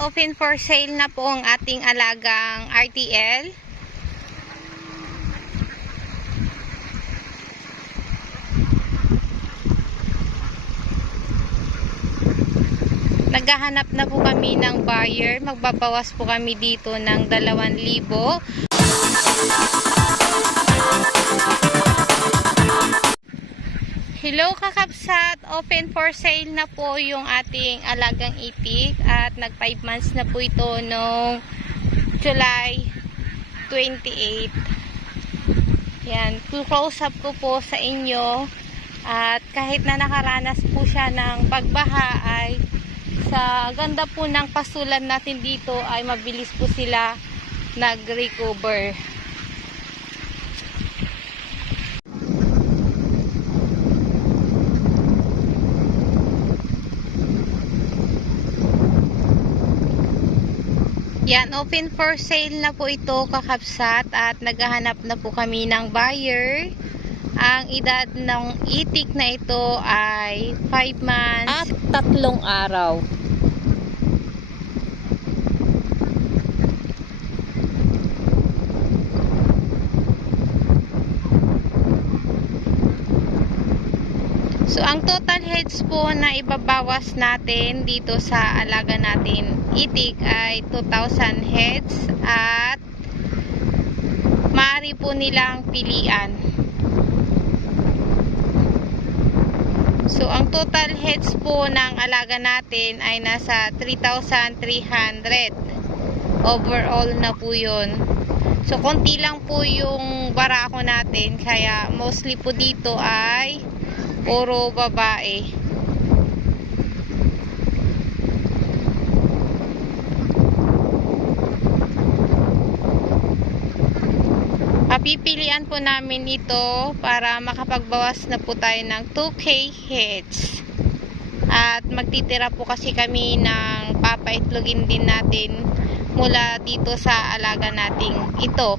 open for sale na po ang ating alagang RTL. Naghahanap na po kami ng buyer. Magbabawas po kami dito ng 2,000. Hello kakapsat, open for sale na po yung ating alagang itik at nag 5 months na po ito noong July 28. Yan, close up ko po sa inyo at kahit na nakaranas po siya ng pagbaha ay sa ganda po ng pasulan natin dito ay mabilis po sila nag-recover. Yan, open for sale na po ito kakapsat at naghahanap na po kami ng buyer. Ang edad ng itik na ito ay 5 months at 3 araw. So, ang total heads po na ibabawas natin dito sa alaga natin itik ay 2,000 heads at maaari po nilang pilian. So, ang total heads po ng alaga natin ay nasa 3,300. Overall na po yun. So, konti lang po yung barako natin. Kaya, mostly po dito ay puro babae. Pipilian po namin ito para makapagbawas na po tayo ng 2K heads. At magtitira po kasi kami ng papaitlogin din natin mula dito sa alaga nating ito.